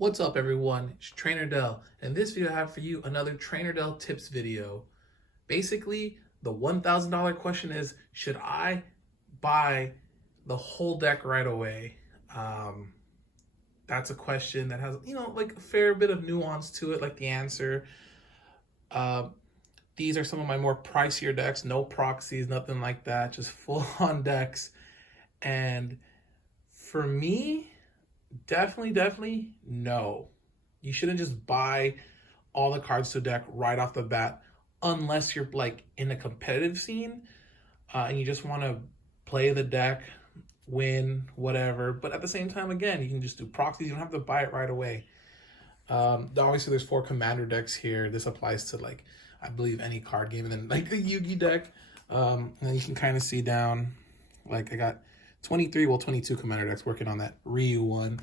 What's up everyone, it's TrainerDell. In this video I have for you another TrainerDell tips video. Basically, the $1,000 question is, should I buy the whole deck right away? That's a question that has, like a fair bit of nuance to it, like the answer. Uh, these are some of my more pricier decks, no proxies, nothing like that, just full on decks. And for me, definitely no. You shouldn't just buy all the cards to deck right off the bat unless you're like in a competitive scene and you just want to play the deck, win, whatever. But at the same time, again, you can just do proxies. You don't have to buy it right away. Obviously, there's 4 commander decks here. This applies to like, I believe, any card game. And then like the Yugi deck. And you can kind of see down, like I got 22 commander decks working on that Ryu one.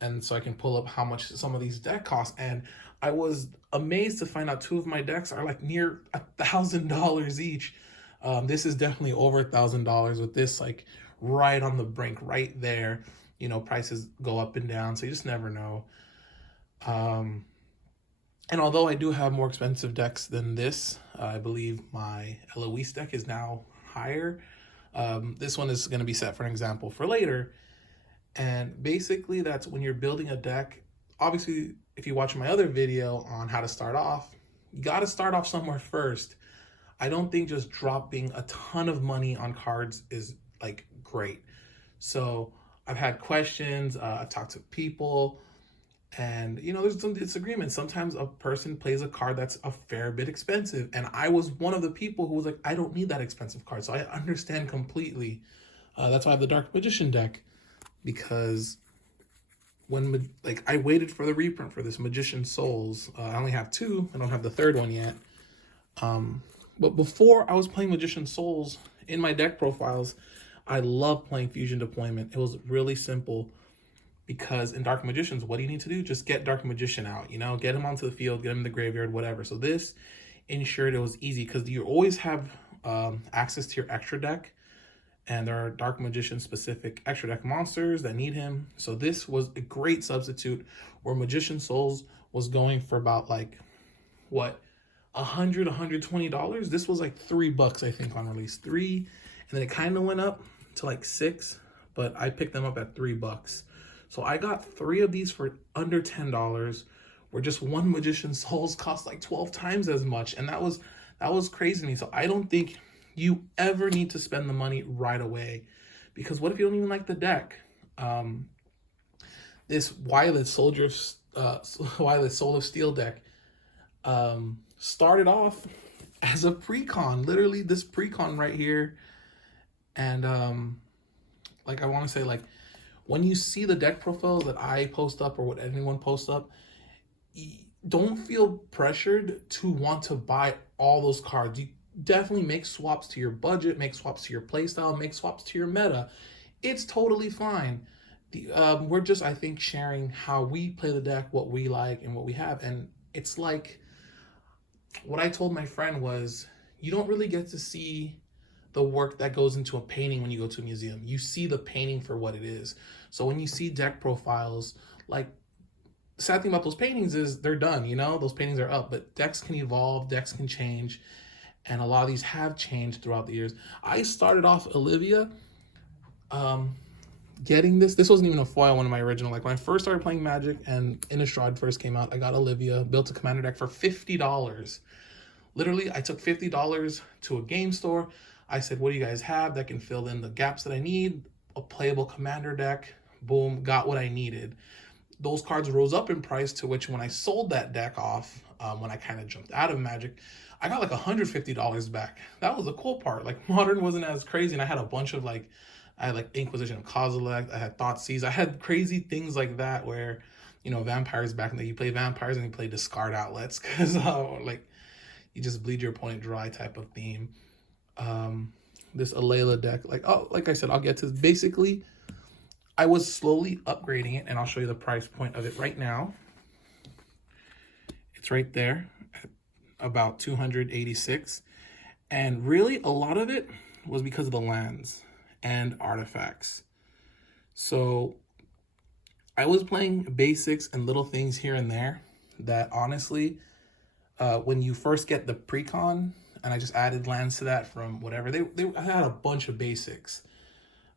And so I can pull up how much some of these deck cost. And I was amazed to find out 2 of my decks are like near $1,000 each. This is definitely over $1,000 with this like right on the brink, right there. Prices go up and down, so you just never know. And although I do have more expensive decks than this, I believe my Eloise deck is now higher. This one is going to be set for an example for later. And basically that's when you're building a deck. Obviously, if you watch my other video on how to start off, you got to start off somewhere first. I don't think just dropping a ton of money on cards is like great. So I've had questions, I've talked to people, and there's some disagreements. Sometimes a person plays a card that's a fair bit expensive, and I was one of the people who was like, I don't need that expensive card. So I understand completely. That's why I have the Dark Magician deck, because when I waited for the reprint for this Magician Souls. I only have 2. I don't have the 3rd one yet. But before I was playing Magician Souls, in my deck profiles, I love playing Fusion Deployment. It was really simple, because in Dark Magicians, what do you need to do? Just get Dark Magician out, get him onto the field, get him in the graveyard, whatever. So this ensured it was easy, because you always have access to your extra deck, and there are Dark Magician specific extra deck monsters that need him. So this was a great substitute, where Magician Souls was going for about like, what, $120. This was like $3, I think, on release. 3, and then it kind of went up to like 6, but I picked them up at $3. So I got 3 of these for under $10, where just one Magician Souls cost like 12 times as much. And that was crazy to me. So I don't think you ever need to spend the money right away, because what if you don't even like the deck? This Violet Soul of Steel deck started off as a precon, literally this precon right here. And like I want to say, like, when you see the deck profiles that I post up or what anyone posts up, don't feel pressured to want to buy all those cards. You definitely make swaps to your budget, make swaps to your playstyle, make swaps to your meta. It's totally fine. We're just, I think, sharing how we play the deck, what we like and what we have. And it's like, what I told my friend was, you don't really get to see the work that goes into a painting when you go to a museum. You see the painting for what it is. So when you see deck profiles, like, the sad thing about those paintings is they're done, those paintings are up, but decks can evolve, decks can change, and a lot of these have changed throughout the years. I started off Olivia, getting this wasn't even a foil, one of my original, like when I first started playing Magic and Innistrad first came out, I got Olivia, built a commander deck for $50. Literally, I took $50 to a game store. I said, what do you guys have that can fill in the gaps that I need? A playable commander deck. Boom, got what I needed. Those cards rose up in price, to which when I sold that deck off, when I kind of jumped out of Magic, I got like $150 back. That was the cool part. Like, Modern wasn't as crazy, and I had a bunch of I had like Inquisition of Kozilek, I had Thoughtseize, I had crazy things like that where, vampires back in the day, you play vampires and you play discard outlets, because like, you just bleed your opponent dry type of theme. This Alayla deck, like I said, I'll get to this. Basically, I was slowly upgrading it, and I'll show you the price point of it right now. It's right there, at about 286. And really, a lot of it was because of the lands and artifacts. So I was playing basics and little things here and there that honestly, when you first get the pre-con, and I just added lands to that from whatever, I had a bunch of basics.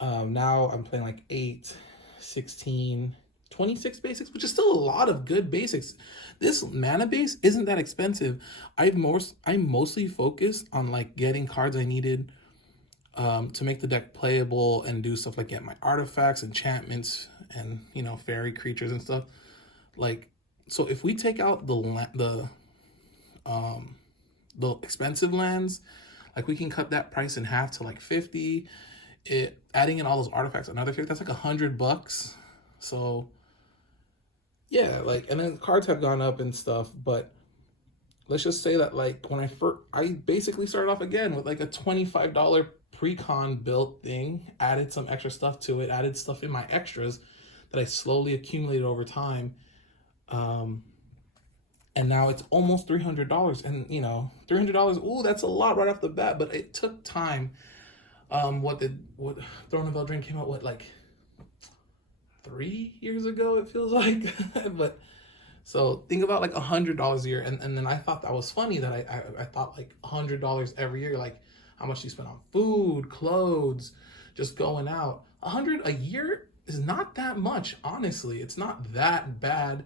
Now I'm playing like 8, 16, 26 basics, which is still a lot of good basics. This mana base isn't that expensive. I'm mostly focused on like getting cards I needed to make the deck playable and do stuff like get my artifacts, enchantments, and fairy creatures and stuff. Like, so if we take out the expensive lands, like we can cut that price in half to like 50. Adding in all those artifacts, another 50, that's like $100. So yeah, like, and then cards have gone up and stuff, but let's just say that like when I basically started off again with like a $25 pre-con built thing, added some extra stuff to it, added stuff in my extras that I slowly accumulated over time. And now it's almost $300, and $300, ooh, that's a lot right off the bat, but it took time. What TrainerDell Drink came out, what, like 3 years ago, it feels like. But so think about like $100 a year, and then I thought that was funny that I thought like $100 every year, like how much you spend on food, clothes, just going out. $100 a year is not that much, honestly. It's not that bad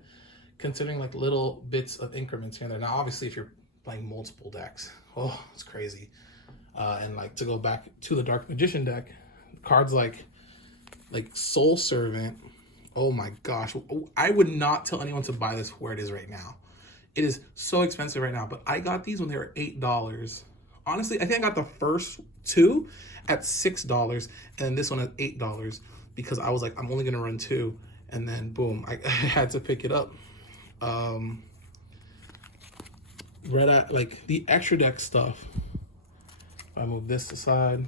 considering like little bits of increments here and there. Now obviously if you're playing multiple decks, oh, it's crazy. And like to go back to the Dark Magician deck, cards like Soul Servant, oh my gosh, I would not tell anyone to buy this where it is right now. It is so expensive right now, but I got these when they were $8. Honestly, I think I got the first two at $6, and this one at $8 because I was like, I'm only gonna run 2, and then boom, I had to pick it up. Like the extra deck stuff. I move this aside,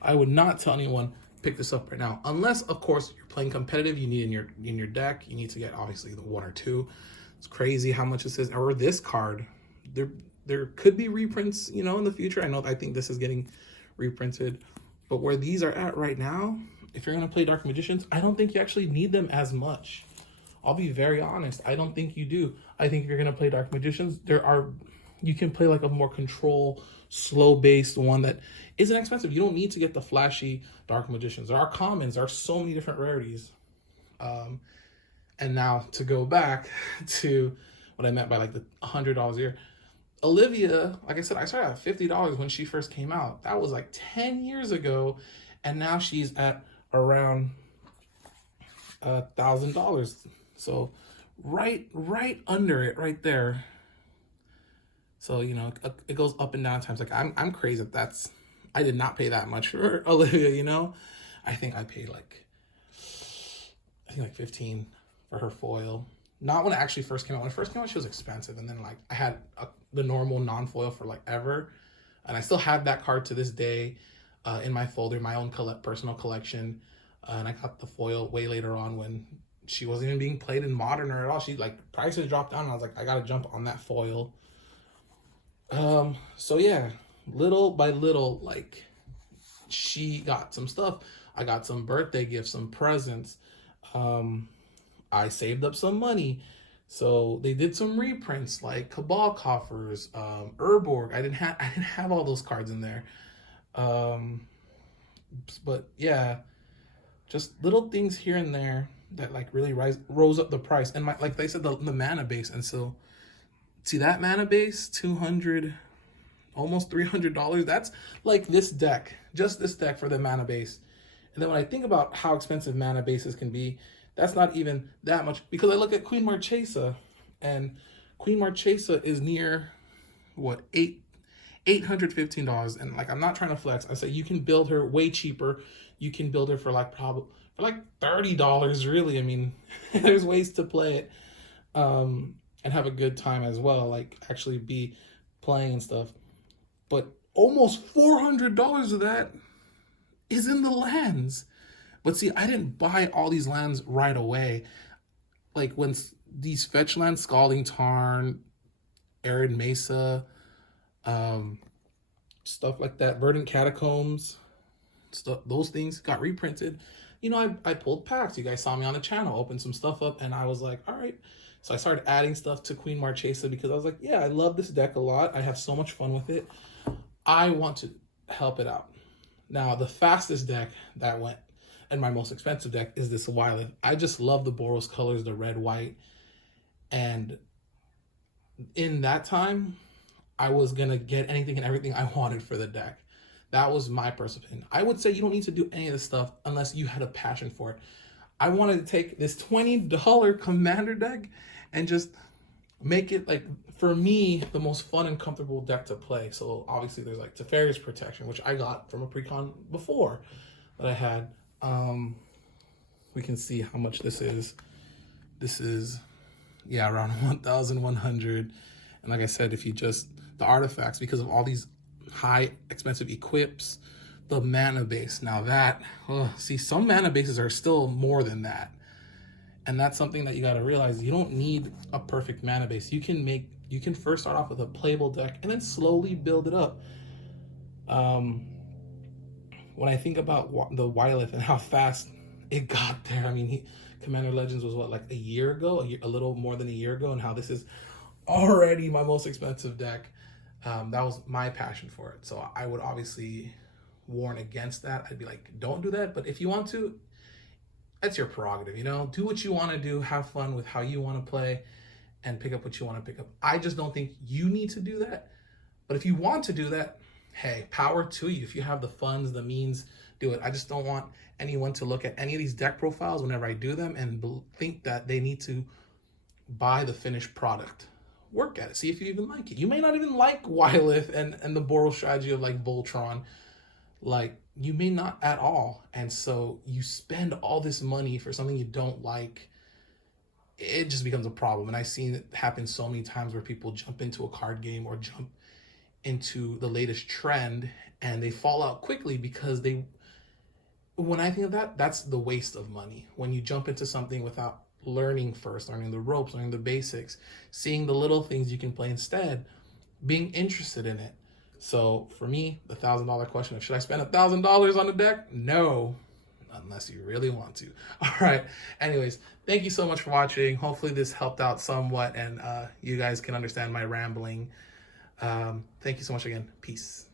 I would not tell anyone pick this up right now, unless of course you're playing competitive. You need in your deck, you need to get obviously the 1 or 2. It's crazy how much this is. Or this card, there could be reprints in the future. I think this is getting reprinted, but where these are at right now, if you're going to play Dark Magicians, I don't think you actually need them as much. I'll be very honest, I don't think you do. I think if you're going to play Dark Magicians, you can play like a more control, slow-based one that isn't expensive. You don't need to get the flashy Dark Magicians. There are commons. There are so many different rarities. And now to go back to what I meant by like the $100 a year. Olivia, like I said, I started at $50 when she first came out. That was like 10 years ago. And now she's at around $1,000. So right under it, right there. So, it goes up and down times. Like I'm crazy that I did not pay that much for Olivia, I think I paid like 15 for her foil. Not when it actually first came out. When it first came out, she was expensive. And then like I had the normal non-foil for like ever. And I still have that card to this day in my folder, my own personal collection. And I got the foil way later on when she wasn't even being played in Modern or at all. She like prices dropped down, and I was like, I gotta jump on that foil. So yeah, little by little, like she got some stuff. I got some birthday gifts, some presents. I saved up some money. So they did some reprints like Cabal Coffers, Urborg. I didn't have all those cards in there. But yeah, just little things here and there that like really rose up the price. And like they said, the mana base. And so see that mana base, 200, almost $300. That's like this deck, just this deck for the mana base. And then when I think about how expensive mana bases can be, that's not even that much, because I look at Queen Marchesa, and Queen Marchesa is near what, $815. And like, I'm not trying to flex. I say you can build her way cheaper. You can build her for like for like $30, really. I mean, there's ways to play it and have a good time as well, like actually be playing and stuff. But almost $400 of that is in the lands. But see, I didn't buy all these lands right away. Like when these fetch lands, Scalding Tarn, Arid Mesa, stuff like that, Verdant Catacombs, stuff, those things got reprinted. I pulled packs. You guys saw me on the channel, opened some stuff up, and I was like, all right. So I started adding stuff to Queen Marchesa because I was like, yeah, I love this deck a lot. I have so much fun with it. I want to help it out. Now, the fastest deck that went, and my most expensive deck, is this Wylith. I just love the Boros colors, the red, white. And in that time, I was going to get anything and everything I wanted for the deck. That was my personal opinion. I would say you don't need to do any of this stuff unless you had a passion for it. I wanted to take this $20 Commander deck and just make it, like, for me, the most fun and comfortable deck to play. So obviously there's like Teferi's Protection, which I got from a precon before that I had. We can see how much this is. This is, yeah, around 1,100. And like I said, if you just, the artifacts, because of all these high expensive equips, the mana base, now that, see, some mana bases are still more than that. And that's something that you got to realize. You don't need a perfect mana base. You can first start off with a playable deck and then slowly build it up. When I think about the Wylith and how fast it got there, I mean, Commander Legends was what, like a year ago, a little more than a year ago, and how this is already my most expensive deck. That was my passion for it. So I would obviously warn against that. I'd be like, don't do that. But if you want to, that's your prerogative, do what you want to do, have fun with how you want to play, and pick up what you want to pick up. I just don't think you need to do that. But if you want to do that, hey, power to you. If you have the funds, the means, do it. I just don't want anyone to look at any of these deck profiles whenever I do them and think that they need to buy the finished product. Work at it. See if you even like it. You may not even like Wylith and the Boros strategy of like Voltron. Like, you may not at all. And so you spend all this money for something you don't like. It just becomes a problem. And I've seen it happen so many times where people jump into a card game or jump into the latest trend and they fall out quickly because when I think of that, that's the waste of money. When you jump into something without learning first, learning the ropes, learning the basics, seeing the little things you can play instead, being interested in it. So for me, the $1,000 question of should I spend $1,000 on a deck? No, unless you really want to. All right. Anyways, thank you so much for watching. Hopefully this helped out somewhat and you guys can understand my rambling. Thank you so much again. Peace.